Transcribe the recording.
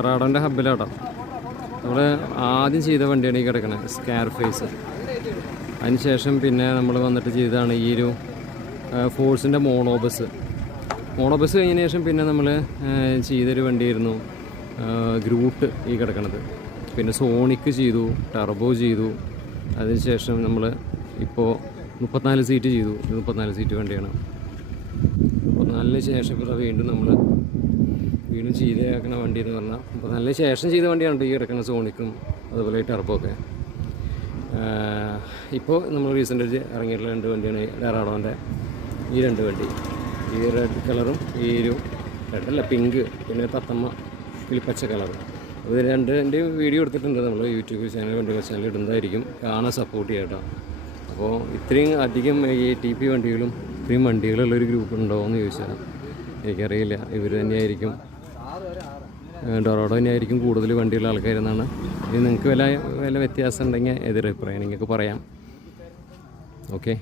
ഡെറാഡോൻ്റെ ഹബ്ബിലാട്ടോ. നമ്മൾ ആദ്യം ചെയ്ത വണ്ടിയാണ് ഈ കിടക്കുന്നത് സ്കാർഫേസ്. അതിനുശേഷം പിന്നെ നമ്മൾ വന്നിട്ട് ചെയ്തതാണ് ഈ ഒരു ഫോഴ്സിൻ്റെ മോണോബസ് കഴിഞ്ഞതിന് ശേഷം പിന്നെ നമ്മൾ ചെയ്തൊരു വണ്ടിയായിരുന്നു ഗ്രൂട്ട് ഈ കിടക്കണത്. പിന്നെ സോണിക്ക് ചെയ്തു, ടർബോ ചെയ്തു. അതിനുശേഷം നമ്മൾ ഇപ്പോൾ 34 സീറ്റ് ചെയ്തു. 34 സീറ്റ് വണ്ടിയാണ്. 34 ശേഷം ഇപ്പോൾ വീണ്ടും നമ്മൾ ചെയ്തേക്കുന്ന വണ്ടി എന്ന് പറഞ്ഞാൽ 34 ശേഷം ചെയ്ത വണ്ടിയാണ് ഈ കിടക്കുന്ന സോണിക്കും അതുപോലെ ഈ ടർബോ ഒക്കെ. ഇപ്പോൾ നമ്മൾ റീസെൻ്റ് ഇറങ്ങിയിട്ടുള്ള 2 വണ്ടിയാണ് ഡെറാഡോൻ്റെ ഈ 2 വണ്ടി. ഈ റെഡ് കളറും ഈ ഒരു റെഡല്ല പിങ്ക്, പിന്നെ തത്തമ്മ കിളിപ്പച്ച കളറും. അത് രണ്ടിൻ്റെയും വീഡിയോ എടുത്തിട്ടുണ്ട് നമ്മൾ യൂട്യൂബ് ചാനൽ വണ്ടി ചാനൽ ഇടുന്നതായിരിക്കും. കാണാൻ സപ്പോർട്ട് ചെയ്യാം കേട്ടോ. അപ്പോൾ ഇത്രയും അധികം ഈ TP വണ്ടികളും ഇത്രയും വണ്ടികളുള്ളൊരു ഗ്രൂപ്പ് ഉണ്ടോ എന്ന് ചോദിച്ചാൽ എനിക്കറിയില്ല. ഇവർ തന്നെയായിരിക്കും, ഡെറാഡോ തന്നെയായിരിക്കും കൂടുതൽ വണ്ടിയുള്ള ആൾക്കാരെന്നാണ്. ഇനി നിങ്ങൾക്ക് വല്ല വ്യത്യാസം ഉണ്ടെങ്കിൽ എതിരഭിപ്രായം നിങ്ങൾക്ക് പറയാം. ഓക്കെ.